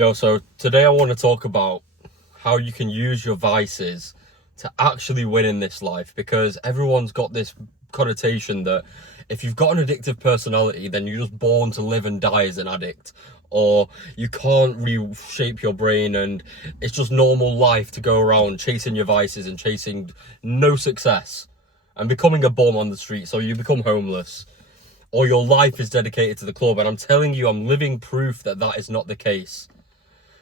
So today I want to talk about how you can use your vices to actually win in this life, because everyone's got this connotation that if you've got an addictive personality, then you're just born to live and die as an addict, or you can't reshape your brain and it's just normal life to go around chasing your vices and chasing no success and becoming a bum on the street, so you become homeless, or your life is dedicated to the club. And I'm telling you, I'm living proof that that is not the case.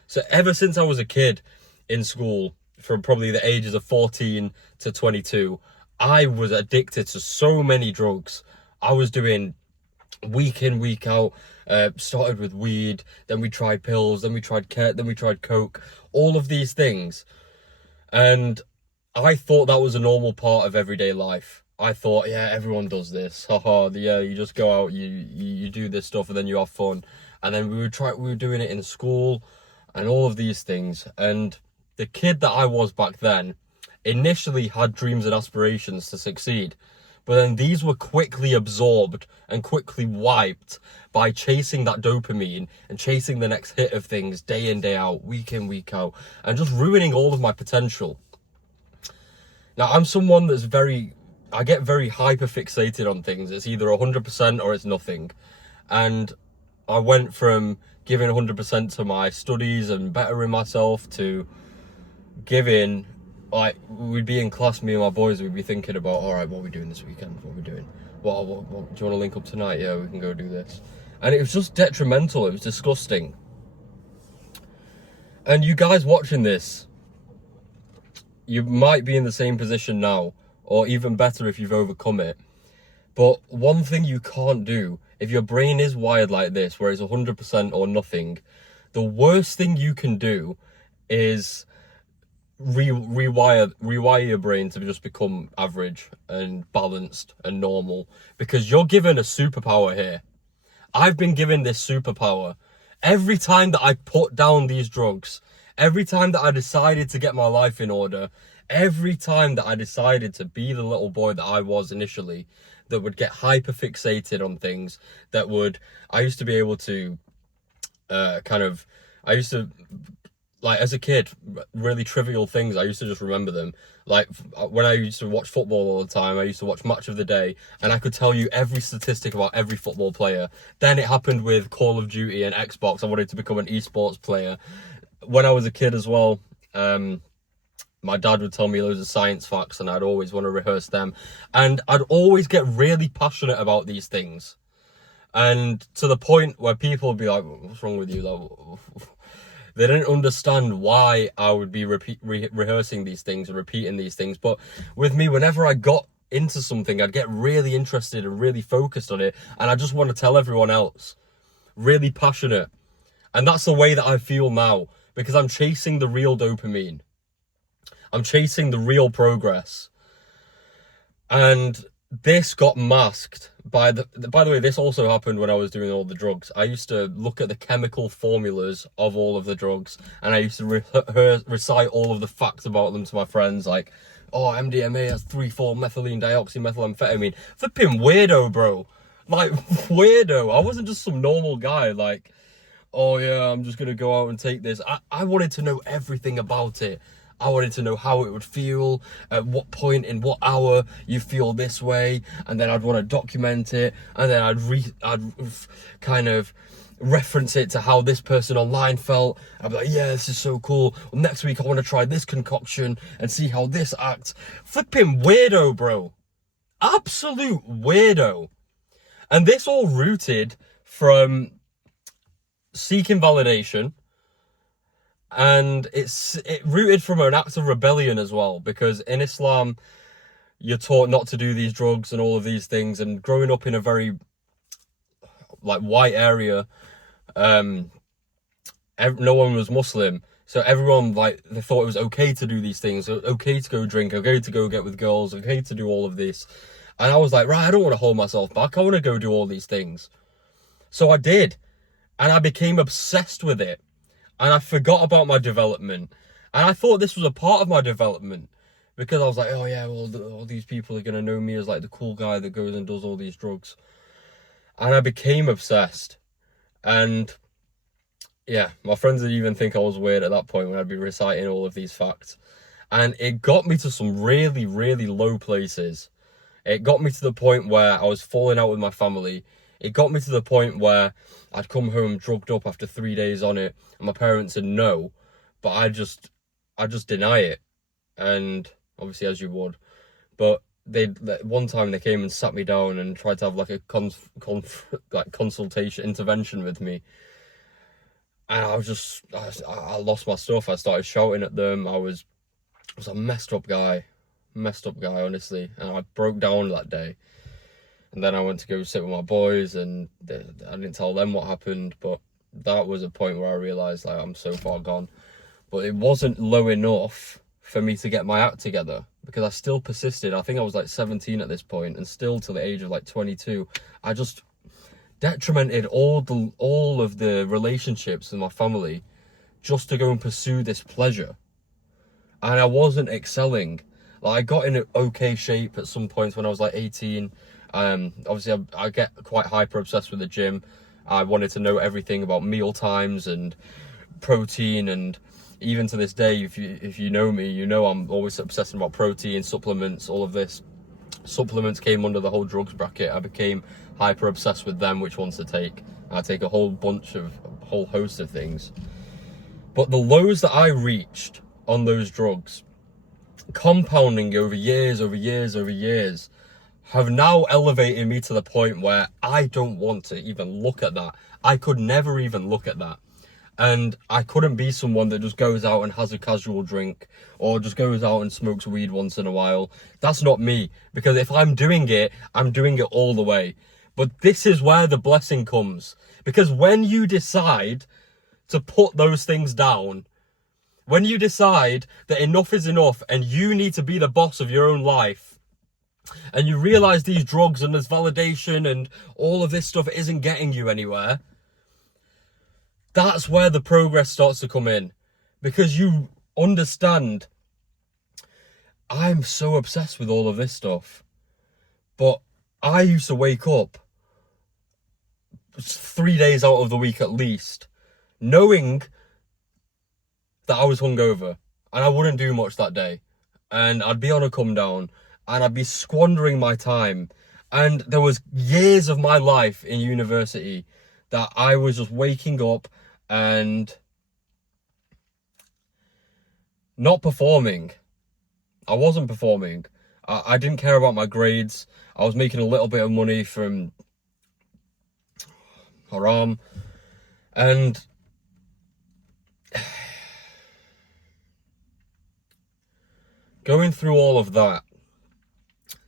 So ever since I was a kid in school, from probably the ages of 14 to 22, I was addicted to so many drugs. I was doing week in, week out, started with weed, then we tried pills, then we tried ket, then we tried coke, all of these things. And I thought that was a normal part of everyday life. I thought, yeah, everyone does this. Haha, yeah, you just go out, you do this stuff, and then you have fun. And then we were doing it in school and all of these things. And the kid that I was back then initially had dreams and aspirations to succeed, but then these were quickly absorbed and quickly wiped by chasing that dopamine and chasing the next hit of things day in, day out, week in, week out, and just ruining all of my potential. Now, I'm someone that's I get very hyper fixated on things. It's either 100% or it's nothing. And I went from giving 100% to my studies and bettering myself to giving, like, we'd be in class, me and my boys, we'd be thinking about, all right, what are we doing this weekend? What are we doing? What do you want to link up tonight? Yeah, we can go do this. And it was just detrimental. It was disgusting. And you guys watching this, you might be in the same position now, or even better if you've overcome it. But one thing you can't do, if your brain is wired like this, where it's 100% or nothing, the worst thing you can do is rewire your brain to just become average and balanced and normal, because you're given a superpower here. I've been given this superpower. Every time that I put down these drugs, every time that I decided to get my life in order, every time that I decided to be the little boy that I was initially, that would get hyper fixated on things, I used to be able to like, as a kid, really trivial things, I used to just remember them. Like, when I used to watch football all the time, I used to watch Match of the Day, and I could tell you every statistic about every football player. Then it happened with Call of Duty and Xbox. I wanted to become an esports player. When I was a kid as well, my dad would tell me loads of science facts, and I'd always want to rehearse them. And I'd always get really passionate about these things. And to the point where people would be like, what's wrong with you? Like, they didn't understand why I would be rehearsing these things and repeating these things. But with me, whenever I got into something, I'd get really interested and really focused on it. And I just want to tell everyone else. Really passionate. And that's the way that I feel now, because I'm chasing the real dopamine. I'm chasing the real progress. And this got masked by the way, this also happened when I was doing all the drugs. I used to look at the chemical formulas of all of the drugs, and I used to recite all of the facts about them to my friends, like, oh, MDMA has 3,4-methylene dioxymethylamphetamine. Flipping weirdo, bro. Like, weirdo. I wasn't just some normal guy, like, oh yeah, I'm just gonna go out and take this. I wanted to know everything about it. I wanted to know how it would feel, at what point in what hour you feel this way, and then I'd want to document it, and then I'd kind of reference it to how this person online felt. I'd be like, yeah, this is so cool. Well, next week I want to try this concoction and see how this acts. Flipping weirdo, bro. Absolute weirdo. And this all rooted from seeking validation. And it rooted from an act of rebellion as well, because in Islam, you're taught not to do these drugs and all of these things. And growing up in a very, like, white area, no one was Muslim. So everyone, like, they thought it was okay to do these things, okay to go drink, okay to go get with girls, okay to do all of this. And I was like, right, I don't want to hold myself back. I want to go do all these things. So I did. And I became obsessed with it. And I forgot about my development. And I thought this was a part of my development, because I was like, oh yeah, well, all these people are going to know me as, like, the cool guy that goes and does all these drugs. And I became obsessed. And yeah, my friends would even think I was weird at that point when I'd be reciting all of these facts. And it got me to some really, really low places. It got me to the point where I was falling out with my family. It got me to the point where I'd come home drugged up after 3 days on it, and my parents said no, but I just deny it, and obviously as you would. But one time they came and sat me down and tried to have like a consultation intervention with me, and I lost my stuff. I started shouting at them. I was a messed up guy, honestly, and I broke down that day. And then I went to go sit with my boys, and I didn't tell them what happened, but that was a point where I realised, like, I'm so far gone. But it wasn't low enough for me to get my act together, because I still persisted. I think I was like 17 at this point, and still to the age of like 22, I just detrimented all of the relationships in my family just to go and pursue this pleasure. And I wasn't excelling. Like, I got in okay shape at some points when I was like 18. Obviously I get quite hyper obsessed with the gym. I wanted to know everything about meal times and protein, and even to this day, if you know me, you know I'm always obsessing about protein, supplements, all of this. Supplements came under the whole drugs bracket. I became hyper obsessed with them, which ones to take. I take a whole host of things. But the lows that I reached on those drugs, compounding over years, have now elevated me to the point where I don't want to even look at that. I could never even look at that. And I couldn't be someone that just goes out and has a casual drink, or just goes out and smokes weed once in a while. That's not me. Because if I'm doing it, I'm doing it all the way. But this is where the blessing comes. Because when you decide to put those things down, when you decide that enough is enough and you need to be the boss of your own life, and you realize these drugs and this validation and all of this stuff isn't getting you anywhere, that's where the progress starts to come in. Because you understand, I'm so obsessed with all of this stuff, but I used to wake up 3 days out of the week at least knowing that I was hungover and I wouldn't do much that day, and I'd be on a come down and I'd be squandering my time. And there was years of my life in university that I was just waking up and not performing. I wasn't performing. I didn't care about my grades. I was making a little bit of money from haram, and going through all of that,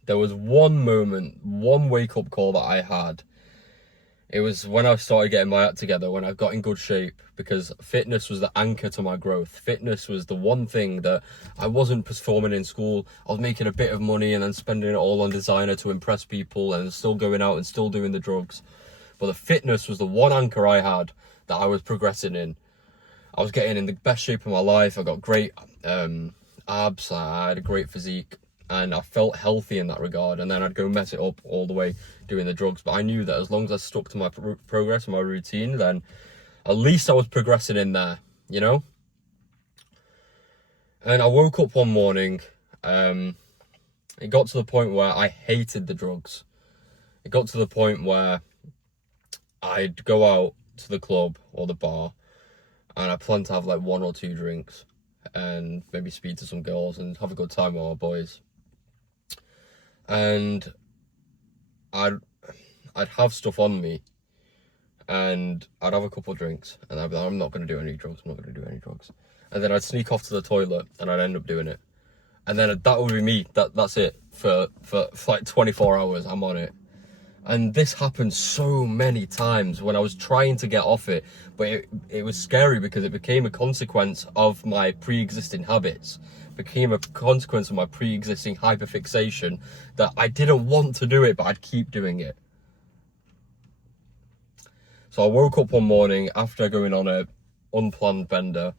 there was one moment, one wake-up call that I had. It was when I started getting my act together, when I got in good shape, because fitness was the anchor to my growth. Fitness was the one thing that I wasn't performing in school. I was making a bit of money and then spending it all on designer to impress people, and still going out and still doing the drugs. But the fitness was the one anchor I had that I was progressing in. I was getting in the best shape of my life. I got great abs. I had a great physique, and I felt healthy in that regard. And then I'd go mess it up all the way doing the drugs. But I knew that as long as I stuck to my progress and my routine, then at least I was progressing in there, you know? And I woke up one morning. It got to the point where I hated the drugs. It got to the point where I'd go out to the club or the bar, and I planned to have like 1 or 2 drinks and maybe speak to some girls and have a good time with our boys. And I'd have stuff on me, and I'd have a couple of drinks, and I'd be like, I'm not going to do any drugs. And then I'd sneak off to the toilet, and I'd end up doing it. And then that would be me. That's it. For like 24 hours, I'm on it. And this happened so many times when I was trying to get off it, but it was scary because it became a consequence of my pre-existing habits. It became a consequence of my pre-existing hyperfixation that I didn't want to do it, but I'd keep doing it. So I woke up one morning after going on a unplanned bender,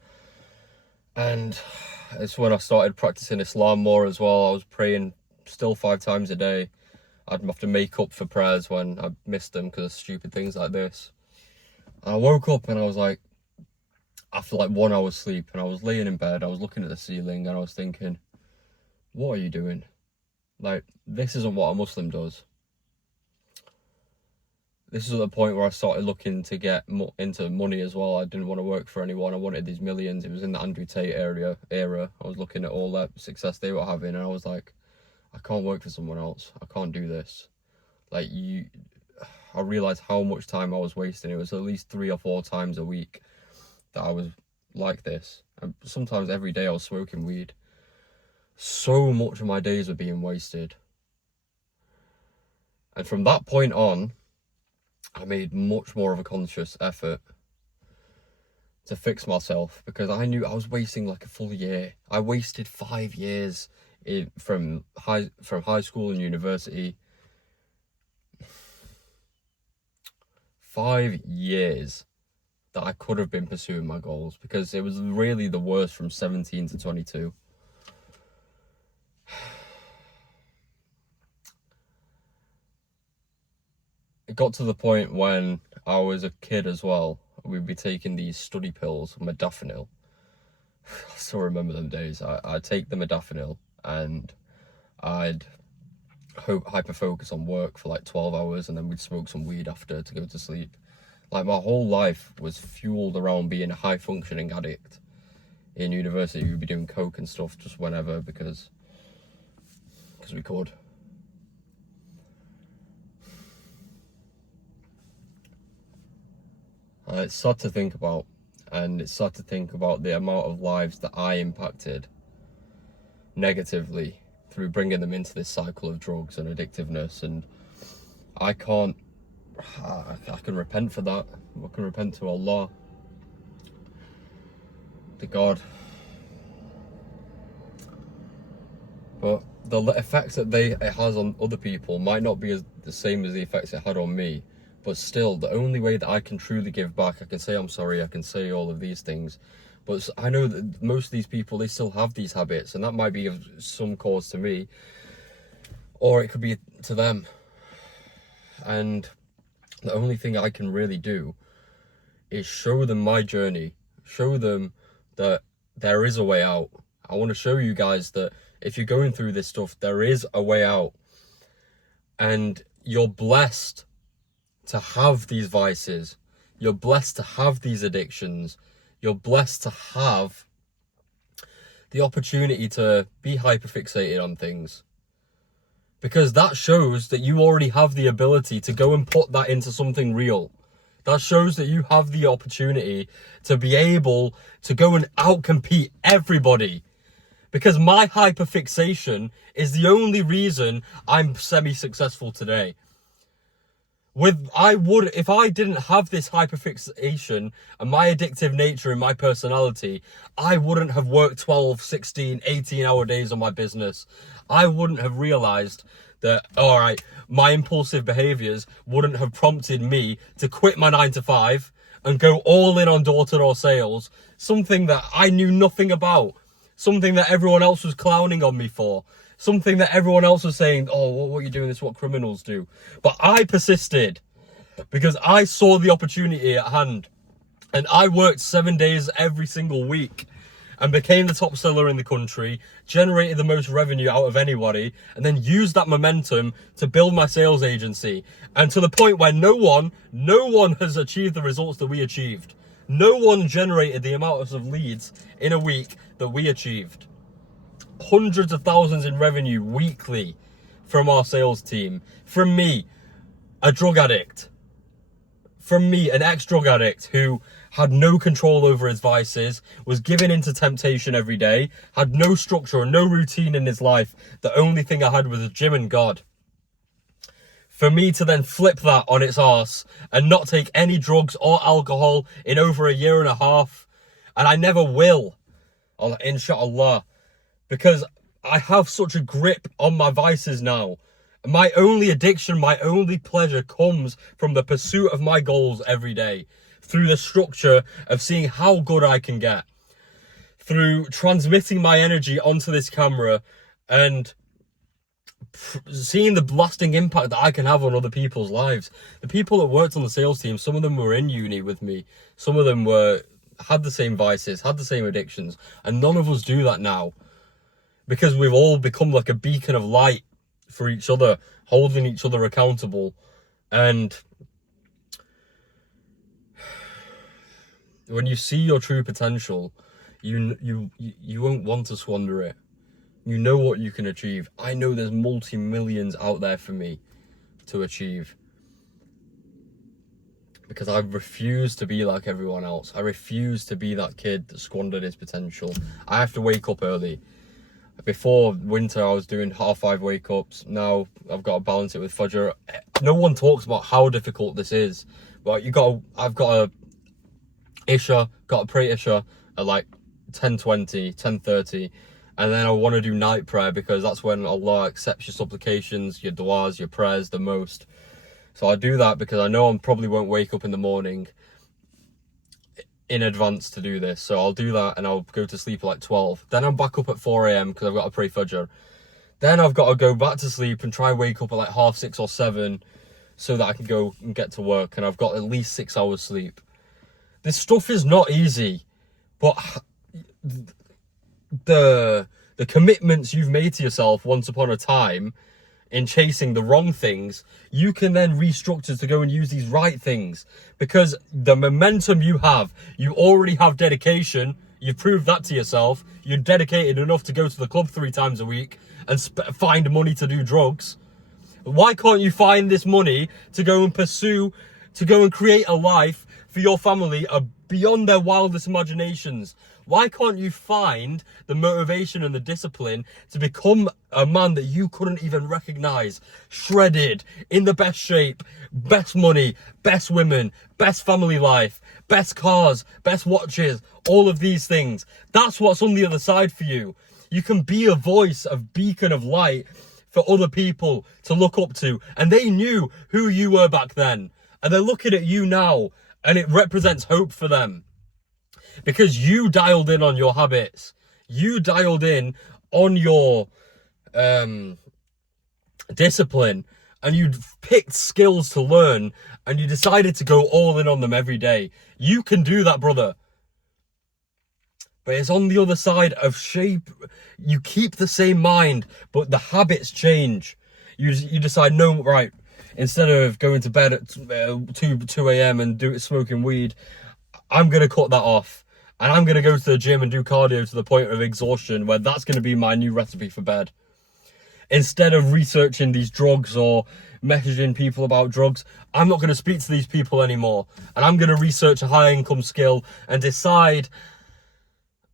and it's when I started practicing Islam more as well. I was praying still 5 times a day. I'd have to make up for prayers when I missed them because of stupid things like this. And I woke up and I was like, after like 1 hour's sleep, and I was laying in bed, I was looking at the ceiling, and I was thinking, what are you doing? Like, this isn't what a Muslim does. This is at the point where I started looking to get into money as well. I didn't want to work for anyone. I wanted these millions. It was in the Andrew Tate era. I was looking at all that success they were having, and I was like, I can't work for someone else. I can't do this. Like, I realized how much time I was wasting. It was at least 3 or 4 times a week that I was like this. And sometimes every day I was smoking weed. So much of my days were being wasted. And from that point on, I made much more of a conscious effort to fix myself, because I knew I was wasting like a full year. I wasted 5 years from high school and university. 5 years that I could have been pursuing my goals, because it was really the worst from 17 to 22. It got to the point when I was a kid as well, we'd be taking these study pills, modafinil. I still remember them days. I'd take the modafinil and I'd hyper focus on work for like 12 hours, and then we'd smoke some weed after to go to sleep. Like, my whole life was fueled around being a high functioning addict. In university, we'd be doing coke and stuff just whenever, because we could. It's sad to think about, and it's sad to think about the amount of lives that I impacted negatively through bringing them into this cycle of drugs and addictiveness. And I can repent for that. I can repent to Allah, to God. But the effects that it has on other people might not be the same as the effects it had on me. But still, the only way that I can truly give back, I can say I'm sorry, I can say all of these things, but I know that most of these people, they still have these habits, and that might be of some cause to me, or it could be to them. And the only thing I can really do is show them my journey, show them that there is a way out. I want to show you guys that if you're going through this stuff, there is a way out, and you're blessed to have these vices. You're blessed to have these addictions. You're blessed to have the opportunity to be hyperfixated on things, because that shows that you already have the ability to go and put that into something real. That shows that you have the opportunity to be able to go and outcompete everybody, because my hyperfixation is the only reason I'm semi-successful today. If I didn't have this hyperfixation and my addictive nature and my personality, I wouldn't have worked 12, 16, 18-hour days on my business. I wouldn't have realized that, all right, my impulsive behaviors wouldn't have prompted me to quit my 9 to 5 and go all in on door-to-door sales, something that I knew nothing about, something that everyone else was clowning on me for. Something that everyone else was saying, oh, what are you doing? This is what criminals do. But I persisted because I saw the opportunity at hand. And I worked 7 days every single week and became the top seller in the country, generated the most revenue out of anybody, and then used that momentum to build my sales agency. And to the point where no one has achieved the results that we achieved. No one generated the amount of leads in a week that we achieved. Hundreds of thousands in revenue weekly from our sales team. From me, a drug addict. From me, an ex-drug addict who had no control over his vices, was given into temptation every day, had no structure or no routine in his life. The only thing I had was a gym and God. For me to then flip that on its arse and not take any drugs or alcohol in over a year and a half, and I never will, inshallah. Because I have such a grip on my vices now. My only addiction, my only pleasure comes from the pursuit of my goals every day. Through the structure of seeing how good I can get. Through transmitting my energy onto this camera and seeing the lasting impact that I can have on other people's lives. The people that worked on the sales team, some of them were in uni with me. Some of them were had the same vices, had the same addictions, and none of us do that now. Because we've all become like a beacon of light for each other, holding each other accountable. And when you see your true potential, you won't want to squander it. You know what you can achieve. I know there's multi-millions out there for me to achieve. Because I refuse to be like everyone else. I refuse to be that kid that squandered his potential. I have to wake up early. Before winter, I was doing 5:30 wake-ups. Now I've got to balance it with Fudger. No one talks about how difficult this is. But I've got a Isha, got a pre-Isha at like 10:20, 10:30. And then I want to do night prayer because that's when Allah accepts your supplications, your du'as, your prayers the most. So I do that because I know I probably won't wake up in the morning in advance to do this. So I'll do that and I'll go to sleep at like 12. Then I'm back up at 4 a.m. because I've got to pray Fajr. Then I've got to go back to sleep and try wake up at like 6:30 or 7 so that I can go and get to work. And I've got at least 6 hours sleep. This stuff is not easy, but the commitments you've made to yourself once upon a time in chasing the wrong things, you can then restructure to go and use these right things. Because the momentum you already have dedication. You've proved that to yourself. You're dedicated enough to go to the club 3 times a week and find money to do drugs. Why can't you find this money to go and create a life for your family beyond their wildest imaginations? Why can't you find the motivation and the discipline to become a man that you couldn't even recognize? Shredded, in the best shape, best money, best women, best family life, best cars, best watches, all of these things. That's what's on the other side for you. You can be a voice, a beacon of light for other people to look up to. And they knew who you were back then. And they're looking at you now. And it represents hope for them. Because you dialed in on your habits. You dialed in on your discipline. And you picked skills to learn. And you decided to go all in on them every day. You can do that, brother. But it's on the other side of shape. You keep the same mind, but the habits change. You decide, no, right, instead of going to bed at 2 a.m. and smoking weed, I'm going to cut that off. And I'm going to go to the gym and do cardio to the point of exhaustion, where that's going to be my new recipe for bed. Instead of researching these drugs or messaging people about drugs, I'm not going to speak to these people anymore. And I'm going to research a high income skill and decide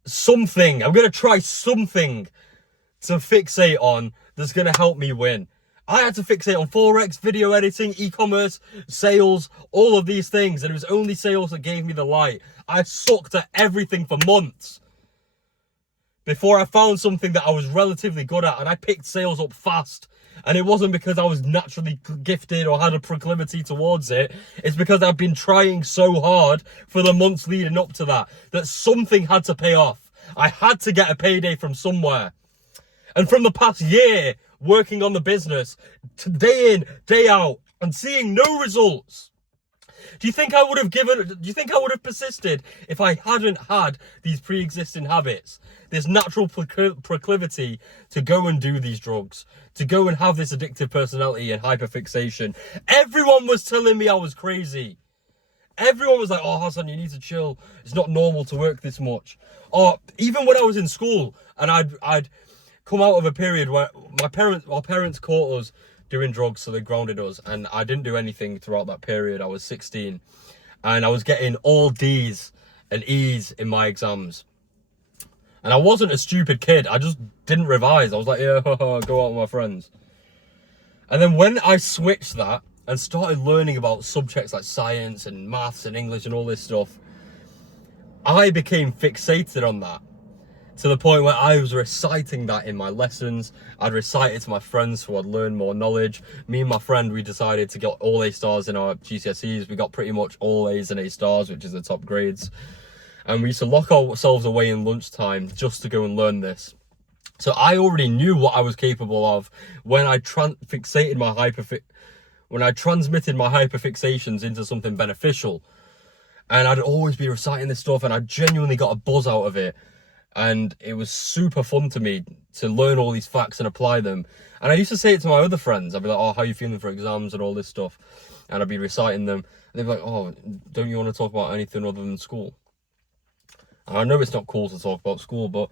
something. I'm going to try something to fixate on that's going to help me win. I had to fixate on Forex, video editing, e-commerce, sales, all of these things. And it was only sales that gave me the light. I sucked at everything for months before I found something that I was relatively good at. And I picked sales up fast. And it wasn't because I was naturally gifted or had a proclivity towards it. It's because I've been trying so hard for the months leading up to that something had to pay off. I had to get a payday from somewhere. And from the past year, working on the business, day in, day out, and seeing no results. Do you think I would have persisted if I hadn't had these pre-existing habits? This natural proclivity to go and do these drugs, to go and have this addictive personality and hyperfixation. Everyone was telling me I was crazy. Everyone was like, oh, Hassan, you need to chill. It's not normal to work this much. Or even when I was in school and I'd come out of a period where our parents caught us doing drugs, so they grounded us, and I didn't do anything throughout that period. I was 16 and I was getting all D's and E's in my exams. And I wasn't a stupid kid. I just didn't revise. I was like, yeah, go out with my friends. And then when I switched that and started learning about subjects like science and maths and English and all this stuff, I became fixated on that. To the point where I was reciting that in my lessons. I'd recite it to my friends so I'd learn more knowledge. Me and my friend, we decided to get all A stars in our GCSEs. We got pretty much all A's and A stars, which is the top grades. And we used to lock ourselves away in lunchtime just to go and learn this. So I already knew what I was capable of when I transmitted my hyperfixations into something beneficial. And I'd always be reciting this stuff, and I genuinely got a buzz out of it. And it was super fun to me to learn all these facts and apply them. And I used to say it to my other friends. I'd be like, oh, how are you feeling for exams and all this stuff? And I'd be reciting them. And they'd be like, oh, don't you want to talk about anything other than school? And I know it's not cool to talk about school, but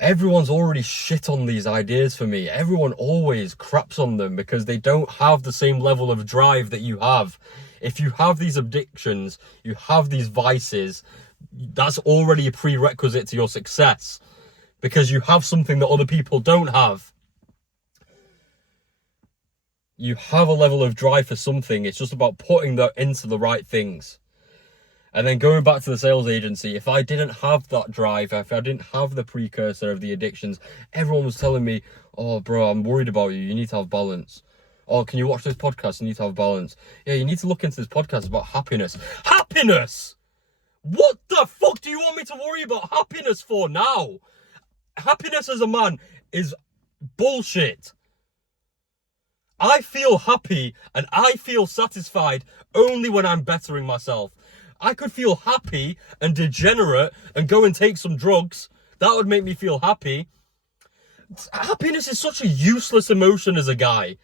everyone's already shit on these ideas for me. Everyone always craps on them because they don't have the same level of drive that you have. If you have these addictions, you have these vices, that's already a prerequisite to your success because you have something that other people don't have. You have a level of drive for something. It's just about putting that into the right things. And then going back to the sales agency, if I didn't have that drive, if I didn't have the precursor of the addictions, everyone was telling me, oh, bro, I'm worried about you. You need to have balance. Oh, can you watch this podcast? You need to have balance. Yeah, you need to look into this podcast about happiness. Happiness! What the fuck do you want me to worry about happiness for now? Happiness as a man is bullshit. I feel happy and I feel satisfied only when I'm bettering myself. I could feel happy and degenerate and go and take some drugs. That would make me feel happy. Happiness is such a useless emotion as a guy.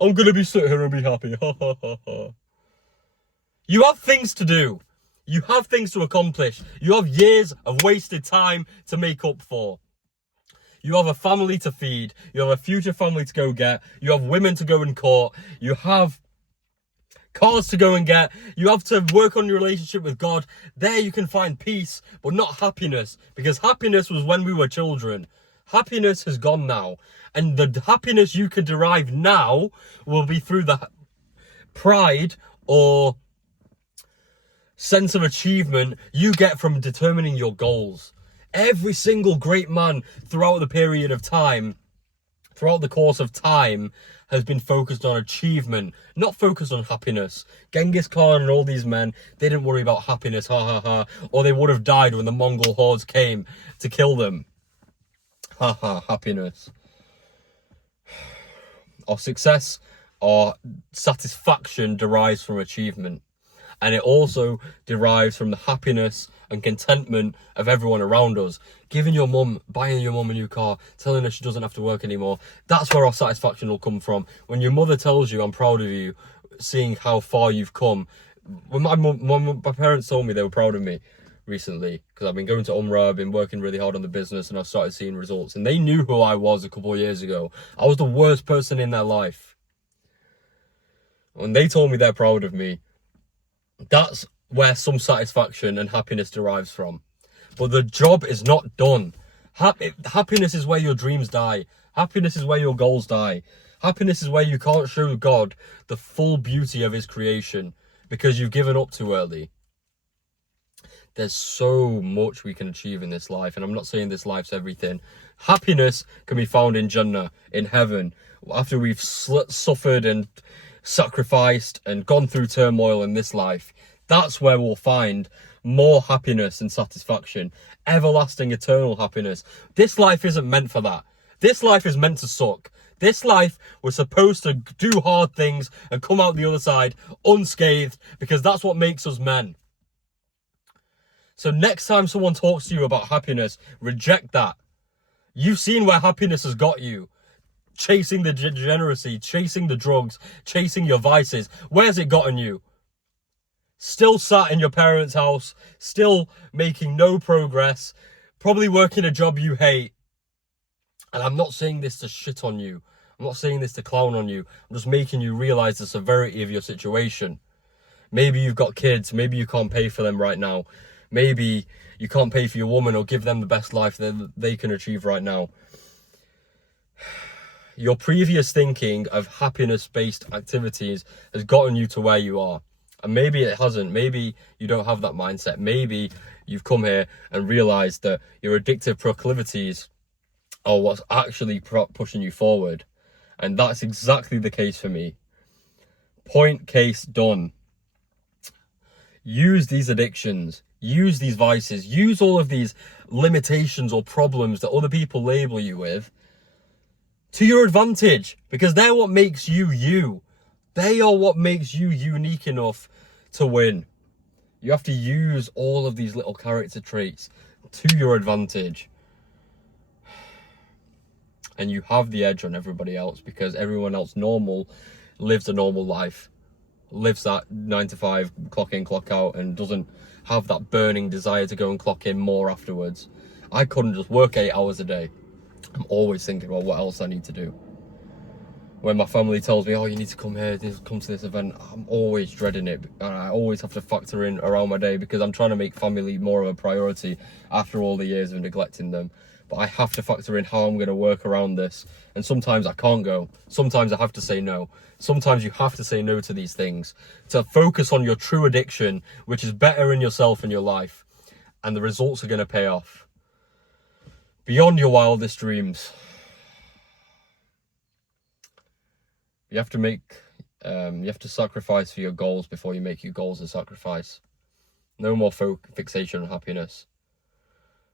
I'm going to be sitting here and be happy. You have things to do. You have things to accomplish. You have years of wasted time to make up for. You have a family to feed. You have a future family to go get. You have women to go and court. You have cars to go and get. You have to work on your relationship with God. There you can find peace, but not happiness. Because happiness was when we were children. Happiness has gone now. And the happiness you can derive now will be through the pride or sense of achievement you get from determining your goals. Every single great man throughout the period of time, throughout the course of time, has been focused on achievement, not focused on happiness. Genghis Khan and all these men, they didn't worry about happiness, or they would have died when the Mongol hordes came to kill them. Happiness. Our success, our satisfaction derives from achievement. And it also derives from the happiness and contentment of everyone around us. Buying your mum a new car, telling her she doesn't have to work anymore. That's where our satisfaction will come from. When your mother tells you, I'm proud of you, seeing how far you've come. When my parents told me they were proud of me recently, because I've been going to Umrah, I've been working really hard on the business, and I started seeing results. And they knew who I was a couple of years ago. I was the worst person in their life. When they told me they're proud of me, that's where some satisfaction and happiness derives from. But the job is not done. Happiness is where your dreams die. Happiness is where your goals die. Happiness is where you can't show God the full beauty of his creation because you've given up too early. There's so much we can achieve in this life, and I'm not saying this life's everything. Happiness can be found in Jannah, in heaven, after we've suffered and sacrificed and gone through turmoil in this life. That's where we'll find more happiness and satisfaction, everlasting, eternal happiness. This life isn't meant for that. This life is meant to suck. This life, we're supposed to do hard things and come out the other side unscathed, because that's what makes us men. So next time someone talks to you about happiness, reject that. You've seen where happiness has got you. Chasing the degeneracy, chasing the drugs, chasing your vices. Where's it gotten you? Still sat in your parents' house, still making no progress, probably working a job you hate. And I'm not saying this to shit on you. I'm not saying this to clown on you. I'm just making you realize the severity of your situation. Maybe you've got kids. Maybe you can't pay for them right now. Maybe you can't pay for your woman or give them the best life that they can achieve right now. Your previous thinking of happiness-based activities has gotten you to where you are. And maybe it hasn't. Maybe you don't have that mindset. Maybe you've come here and realized that your addictive proclivities are what's actually pushing you forward. And that's exactly the case for me. Point, case, done. Use these addictions. Use these vices. Use all of these limitations or problems that other people label you with to your advantage, because they're what makes you you. They are what makes you unique enough to win. You have to use all of these little character traits to your advantage. And you have the edge on everybody else because everyone else lives a normal life, lives that 9 to 5 clock in, clock out, and doesn't have that burning desire to go and clock in more afterwards. I couldn't just work 8 hours a day. I'm always thinking about what else I need to do. When my family tells me, oh, you need to come here, come to this event, I'm always dreading it. And I always have to factor in around my day because I'm trying to make family more of a priority after all the years of neglecting them. But I have to factor in how I'm going to work around this. And sometimes I can't go. Sometimes I have to say no. Sometimes you have to say no to these things to focus on your true addiction, which is better in yourself and your life. And the results are going to pay off. Beyond your wildest dreams. You have to sacrifice for your goals before you make your goals a sacrifice. No more fixation on happiness.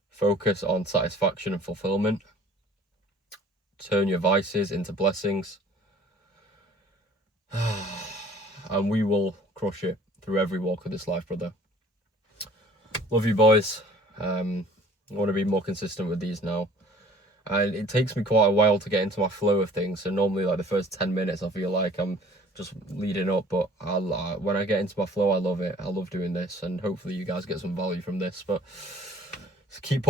Focus on satisfaction and fulfillment. Turn your vices into blessings. And we will crush it through every walk of this life, brother. Love you, boys. I want to be more consistent with these now. And it takes me quite a while to get into my flow of things. So normally, like the first 10 minutes, I feel like I'm just leading up. But when I get into my flow, I love it. I love doing this. And hopefully you guys get some value from this. But keep